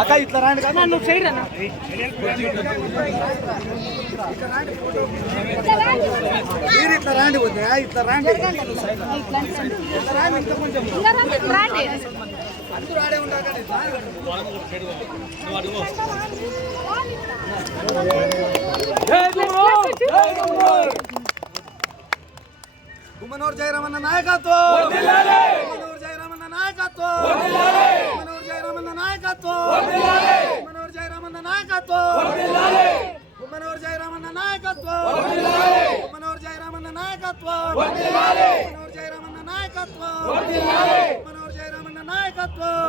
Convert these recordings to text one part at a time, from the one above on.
అక్క ఇట్లా రాండి కదా. నువ్వు సైడ్ అన్న. మీరు ఇట్లా రాండి వద్దా ఇట్లా రాండి. ఇట్లా రాండి అందరూ ఆడే ఉంటారు. గుమ్మనూరు జయరామన్న నాయకత్వం. గుమ్మనూరు జయరామన్న నాయకత్వం. జయరామన్న నాయకత్వం. గుమ్మనూరు జయరామన్న నాయకత్వం. గుమ్మనూరు జయరామన్న నాయకత్వం. గుమ్మనూరు జయరామన్న నాయకత్వం. గుమ్మనూరు జయరామన్న నాయకత్వం. గుమ్మనూరు జయరామన్న నాయకత్వం.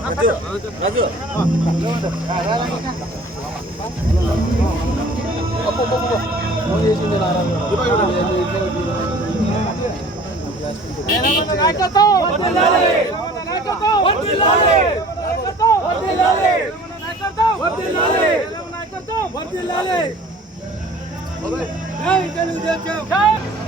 రాజు రాజు ఫోన్ చేసింది నారాయణ వద్దు Hey, get in there, Joe. Come.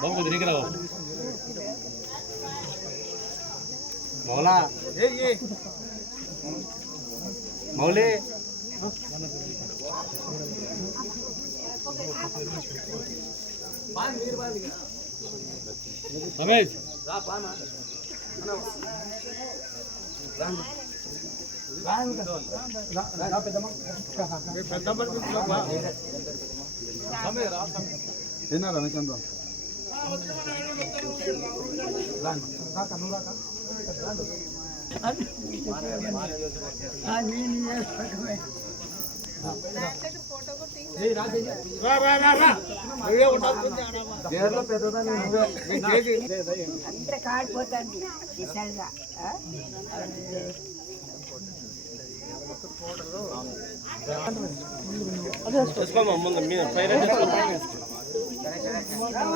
బాబు దగ్గర మౌలా మౌలి రమేష్. తిన్నారా మీకు గేర్లో పెద్దదాన్ని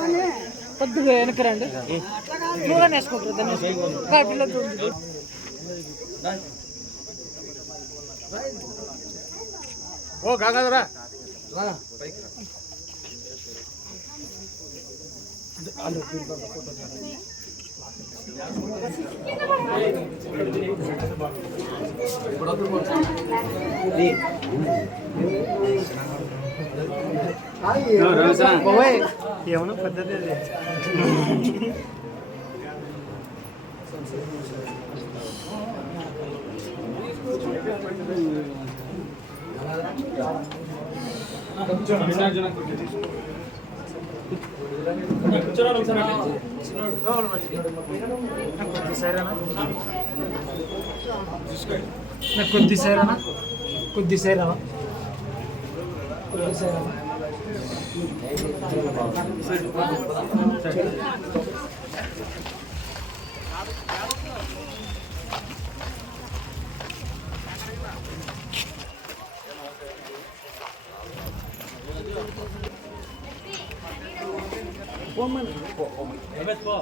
నువ్వే కొద్దిగా వెనక్కి రండి వేసుకుంటారు దాన్ని కాటిలో దూరం. ఓ కాకదరా ఏమన్నా పద్ధతి కొద్దిసేరేనా కొద్దిసేరేనా కొద్దిసేరేనా సరే Woman. orang Evet po.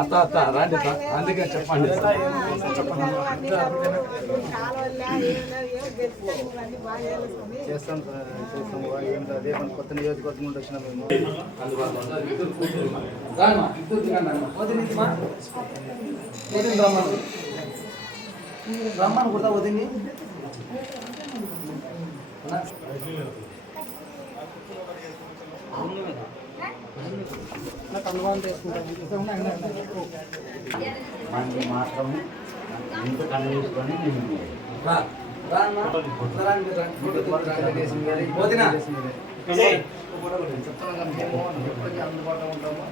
అత్త అత్త రాండి అందుకే చెప్పండి. చేస్తాం చేస్తాం. అదే మన కొత్త నియోజకవర్గం నుండి వచ్చిన మేము. రమ్మని. కూడా వదిలి మనకి మాత్రం ఇంత. అందుబాటులో ఉంటాము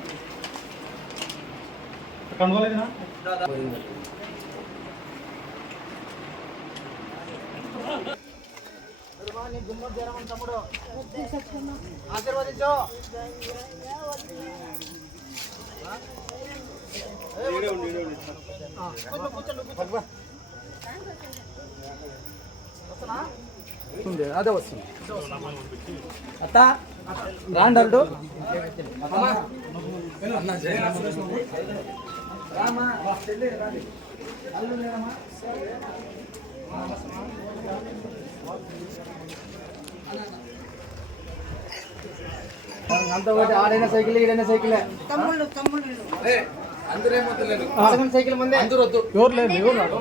ఆశీర్వదించు. వస్తుంది అదే వస్తుంది. అత్త రాండి అల్లుడు. రామా. అంత ఒకటి ఆడైన సైకిల్ ఈడైన సైకిల్. తమ్ముళ్ళు తమ్ముళ్ళు. అందరూ ఏమవుతలేదు సెకండ్ సైకిల్ ముందే. అందరూ వద్దు. ఎవరు లేదు ఎవరు మామున్నదా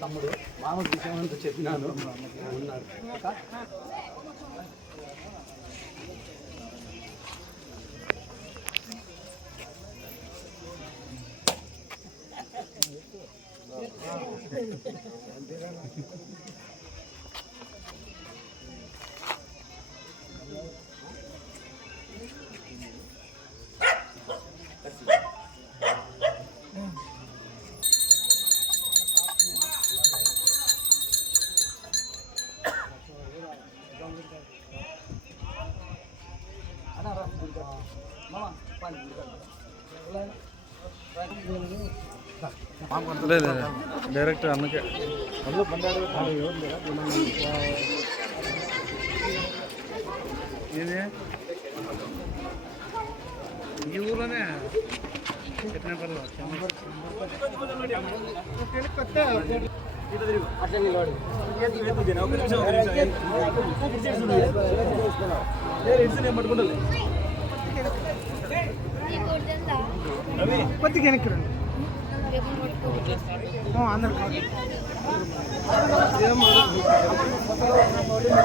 తమ్ముడు మామ విషయం అంతా చెప్పినాను అన్నారు ఉన్నాడు డైరెక్ట్ అన్నకే ఇది ఈ ఊర్లోనే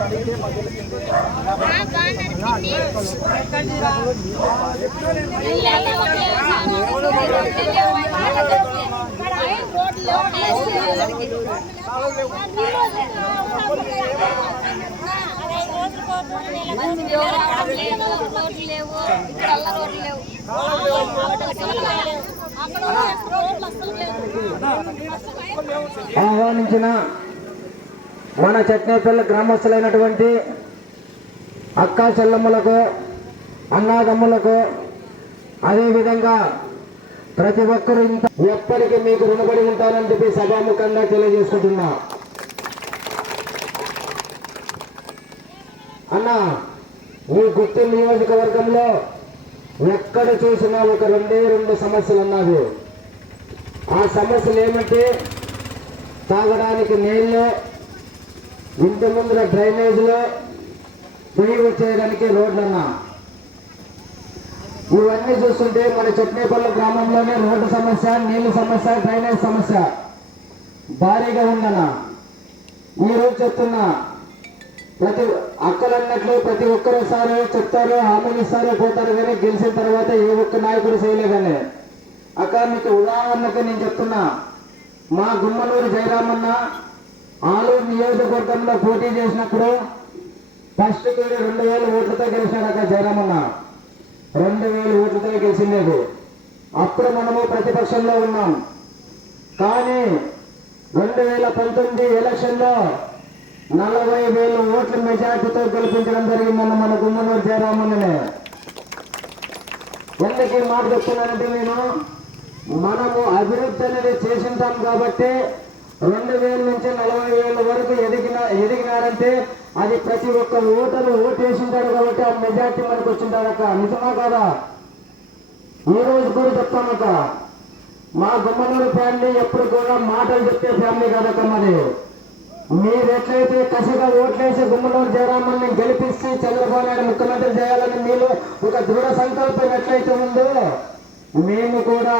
పెట్టినపల్లి కొద్దిగా ఆహ్వానించిన మన చట్నేపల్లి గ్రామస్తులైనటువంటి అక్కా చెల్లమ్మలకు అన్నాదమ్ములకు అదేవిధంగా ప్రతి ఒక్కరు ఇంత ఎప్పటికీ మీకు రుణపడి ఉంటారని చెప్పి సభాముఖంగా తెలియజేసుకుంటున్నా. అన్న ఈ గుర్తు నియోజకవర్గంలో ఎక్కడ చూసినా ఒక రెండే రెండు సమస్యలు ఉన్నవి ఆ సమస్యలు ఏమంటే తాగడానికి నీళ్ళు ఇంటి ముందర డ్రైనేజీలు పొయ్యి చేయడానికి రోడ్లన్నా. ఇవన్నీ చూస్తుంటే మన చెట్నేపల్లి గ్రామంలోనే రోడ్డు సమస్య నీళ్ళ సమస్య డ్రైనేజ్ సమస్య భారీగా ఉందన్న. ఈరోజు చెప్తున్నా ప్రతి అక్కలు అన్నట్లు ప్రతి ఒక్కరు సారు చెప్తారు హామీలు ఇస్తారు పోతారు కానీ గెలిచిన తర్వాత ఏ ఒక్క నాయకుడు చేయలేదని. అక్క మీకు ఉదాహరణకు నేను చెప్తున్నా. మా గుమ్మనూరు జయరామన్న ఆలూరు నియోజకవర్గంలో పోటీ చేసినప్పుడు ఫస్ట్ కూడా రెండు వేల ఓట్లతో గెలిచాడు అక్క జయరామన్న. రెండు వేల ఓట్లతో గెలిచిండేది. అప్పుడు మనము ప్రతిపక్షంలో ఉన్నాం. కానీ రెండు వేల పంతొమ్మిది ఎలక్షన్లో నలభై వేల ఓట్ల మెజార్టీతో గెలిపించడం జరిగిందన్న మన గుమ్మనూరు జయరామన్ననే ఎందుకు మాట చెప్తున్నానంటే నేను మనము అభివృద్ధి అనేది చేసింటాం కాబట్టి రెండు వేల నుంచి నలభై వేల వరకు ఎదిగిన ఎదిగినారంటే అది ప్రతి ఒక్క ఓటరు ఓటేసింటారు కాబట్టి ఆ మెజార్టీ మనకు వచ్చింటారక్క నిజమా కాదా? ఈ రోజు కూడా చెప్తామక్క మా గుమ్మనూరు ఫ్యామిలీ ఎప్పుడు కూడా మాటలు చెప్తే ఫ్యామిలీ కాదక్క మరి మీరు ఎట్లయితే కసిగా ఓట్లేసి గుమ్మడూరు జయరామన్ని గెలిపిస్తే చంద్రబాబు నాయుడు ముఖ్యమంత్రి చేయాలని మీరు ఒక దృఢ సంకల్పం ఎట్లయితే ఉందో మేము కూడా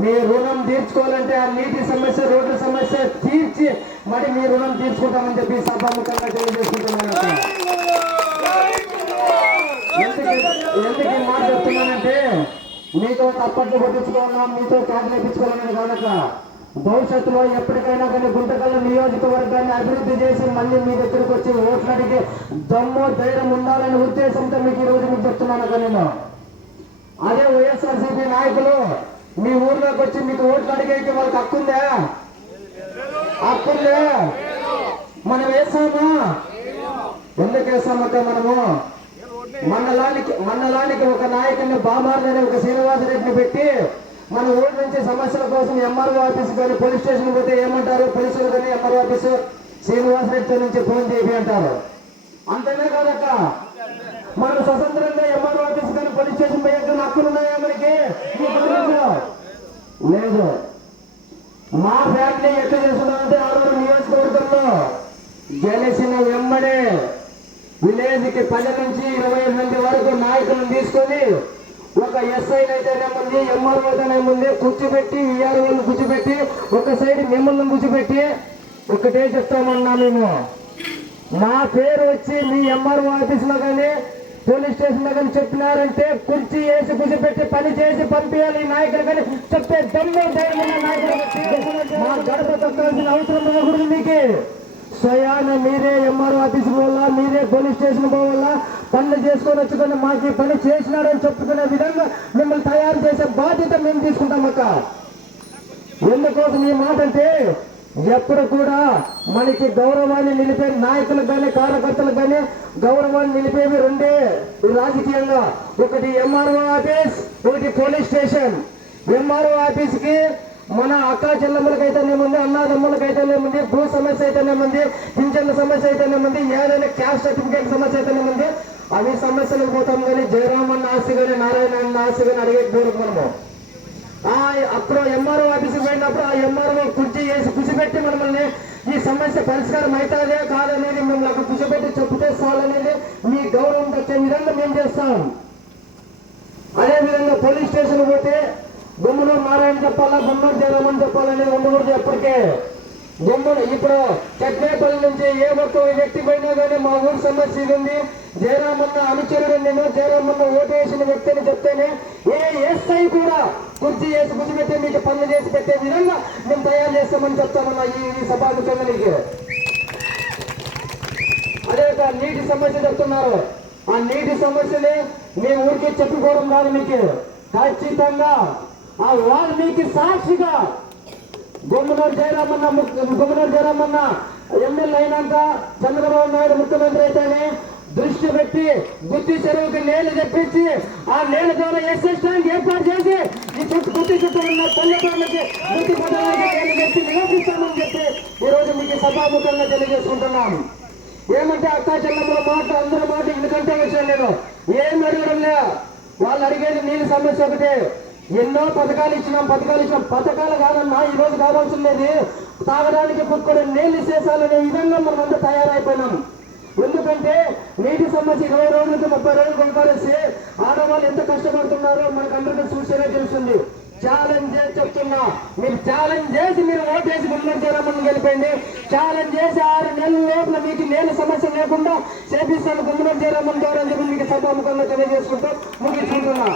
మీ రుణం తీర్చుకోవాలంటే ఆ నీటి సమస్య రోడ్డు సమస్య తీర్చి మరి మీ రుణం తీర్చుకుంటామని చెప్పి సభాముఖంగా తెలియజేసుకుంటున్నాను. ఎందుకు ఈ మాట చెప్తున్నానంటే మీతో తప్పట్లు కొట్టించుకోవాలా మీతో కాకలేపించుకోవాలని కాదక భవిష్యత్తులో ఎప్పటికైనా కానీ గుంటకల్లు నియోజకవర్గాన్ని అభివృద్ధి చేసి మళ్ళీ మీ దగ్గరకు వచ్చి ఓట్లు అడిగి దమ్ము ధైర్యం ఉండాలనే ఉద్దేశంతో మీకు ఈ రోజు మీకు చెప్తున్నాను కానీ నేను. అదే వైఎస్ఆర్సీపీ నాయకులు మీ ఊర్లోకి వచ్చి మీకు ఓట్లు అడిగేకి వాళ్ళకి హక్కుందే హక్కుందే మనం వేసామా? ఎందుకు వేసామక్క మనము? మండలానికి మండలానికి ఒక నాయకుడిని బామార్లని ఒక శ్రీనివాసరెడ్డిని పెట్టి మన ఊరి నుంచి సమస్యల కోసం ఎంఆర్ఓ ఆఫీస్ కానీ పోలీస్ స్టేషన్ పోతే ఏమంటారు? పోలీసులు కానీ ఎంఆర్ఓ ఆఫీసు శ్రీనివాసరెడ్డి నుంచి ఫోన్ చేసి అంటారు. అంతేనే కాదక్క మనం స్వతంత్రంగా ఎంఆర్ఓ ఆఫీస్ కానీ పోలీస్ స్టేషన్ పోయే హక్కులు ఉన్నాయా మనకి? లేదు. మా ఫ్యామిలీ ఎట్లా చేస్తున్నామంటే ఆరు నియోజకవర్గంలో గెలిచిన వెంబడే విలేజ్కి పది నుంచి ఇరవై మంది వరకు నాయకులను తీసుకొని ఒక ఎస్ఐనైతేనేముంది ఎంఆర్ఓతోనేముంది ఎంఆర్ఓ కూర్చోబెట్టి ఈఆర్ఓని కూర్చోబెట్టి ఒక సైడ్ మిమ్మల్ని కూర్చోబెట్టి ఒకటే చెప్తామన్నా మేము నా పేరు వచ్చి మీ ఎంఆర్ఓ ఆఫీస్లో కానీ పోలీస్ స్టేషన్లో కానీ చెప్పినారంటే కుర్చీ వేసి కూర్చోబెట్టి పని చేసి పంపించాలి. ఈ నాయకులు కానీ చెప్పే దమ్ము ధైర్యం నాయకులు మా గడప తొక్కాల్సిన అవసరం ఉండకూడదు మీకు. స్వయాన మీరే ఎంఆర్ఓ ఆఫీస్ పోవాలా మీరే పోలీస్ స్టేషన్ పోవాలా? పనులు చేసుకొని వచ్చుకొని మాకు పని చేసినాడని చెప్పుకునే విధంగా మిమ్మల్ని తయారు చేసే బాధ్యత మేము తీసుకుంటాం అక్క. ఎందుకోసం ఈ మాట అంటే ఎప్పుడు కూడా మనకి గౌరవాన్ని నిలిపే నాయకులకు కానీ కార్యకర్తలకు కానీ గౌరవాన్ని నిలిపేవి రెండే రాజకీయంగా. ఒకటి ఎంఆర్ఓ ఆఫీస్ ఒకటి పోలీస్ స్టేషన్. ఎంఆర్ఓ ఆఫీస్కి మన అక్కా చెల్లెమ్మలకైతేనేముంది అన్నాదమ్ములకైతేనేముంది? భూ సమస్య అయితేనేముంది పింఛన్ల సమస్య అయితేనేముంది ఏదైనా క్యాస్ట్ సర్టిఫికేట్ సమస్య అయితేనేముంది అవి సమస్యలకు పోతాం కానీ జయరామన్న ఆస్తి కానీ నారాయణ అన్న ఆస్తి కానీ అడిగే దూరం మనము. ఆ అప్పుడు ఎంఆర్ఓ ఆఫీస్కి పోయినప్పుడు ఆ ఎంఆర్ఓ కుర్చీ వేసి కూర్చోబెట్టి మనల్ని ఈ సమస్య పరిష్కారం అవుతుందే కాదనేది మిమ్మల్ని అక్కడ కూర్చోబెట్టి చెప్తే చాలనేది మీ గౌరవం వచ్చే విధంగా మేము చేస్తాం. అదే విధంగా పోలీస్ స్టేషన్ పోతే గుమ్మనూరు నారాయణ చెప్పాలా గుమ్మూరు జయరామని చెప్పాలని ఉండకూడదు ఎప్పటికే. గుమ్మడి ఇప్పుడు చట్నేపల్లి నుంచి ఏ ఒక్క వ్యక్తి పోయినా కానీ మా ఊరు సమస్య ఇది ఉంది జయరామన్న అనుచరుడు నేను జయరామన్న ఓటు వేసిన వ్యక్తి అని చెప్తేనే ఏ ఎస్ఐ కూడా కుర్చీ వేసి కూర్చోబెట్టి మీకు పనులు చేసి పెట్టే విధంగా మేము తయారు చేస్తామని చెప్తామన్నా ఈ ఈ సభాముఖంగా నీకు అదే ఒక నీటి సమస్య చెప్తున్నారు. ఆ నీటి సమస్యని మీ ఊరికి చెప్పుకోవడం కాదు మీకు. ఖచ్చితంగా ఆ వాల్మీకి సాక్షిగా గుమ్మనూరు జయరామన్న ముఖ్య- గుమ్మనూరు జయరామన్న ఎమ్మెల్యే అయినాక చంద్రబాబు నాయుడు ముఖ్యమంత్రి అయితేనే దృష్టి పెట్టి గుత్తి చెరువుకి నీళ్ళు తెప్పించి ఆ నీళ్ళ ద్వారా ఎస్ఎస్ ట్యాంక్ ఏర్పాటు చేసి ఈ చుట్టూ గుత్తి చుట్టూ ఉన్న పల్లెటూళ్ళకి గుత్తి పట్టణాలకి నీళ్ళు చెప్పి ఈరోజు మీకు సభాముఖంగా తెలియజేసుకుంటున్నాను. ఏమంటే అక్కా చెల్లెమ్మల మాట అందరి మాట ఎందుకంటే వచ్చాను నేను ఏం అడగడం లే వాళ్ళు అడిగేది నీళ్ళ సమస్య ఒకటే. ఎన్నో పథకాలు ఇచ్చినాం పథకాలు ఇచ్చినాం. పథకాలు కాదన్నా ఈ రోజు కావాల్సింది తాగడానికి పుట్టుకునే నీళ్ళు చేసాలనే విధంగా మనం అంతా తయారైపోయినాం. ఎందుకంటే నీటి సమస్య ఇరవై రోజుల నుంచి ముప్పై రోజులు కొనసాగిస్తే ఆడవాళ్ళు ఎంత కష్టపడుతున్నారో మనకు అందరికీ చూస్తేనే తెలుస్తుంది. ఛాలెంజ్ చేసి చెప్తున్నా? మీరు ఛాలెంజ్ చేసి మీరు ఓటేసి గుమ్మడి చేరమని గెలిపండి ఛాలెంజ్ చేసి ఆరు నెలల లోపల మీకు నేల సమస్య లేకుండా చేపిస్తాను గుమ్మడి చేరమని ద్వారా మీకు సభాముఖంగా తెలియజేసుకుంటూ ముగించుకుంటున్నా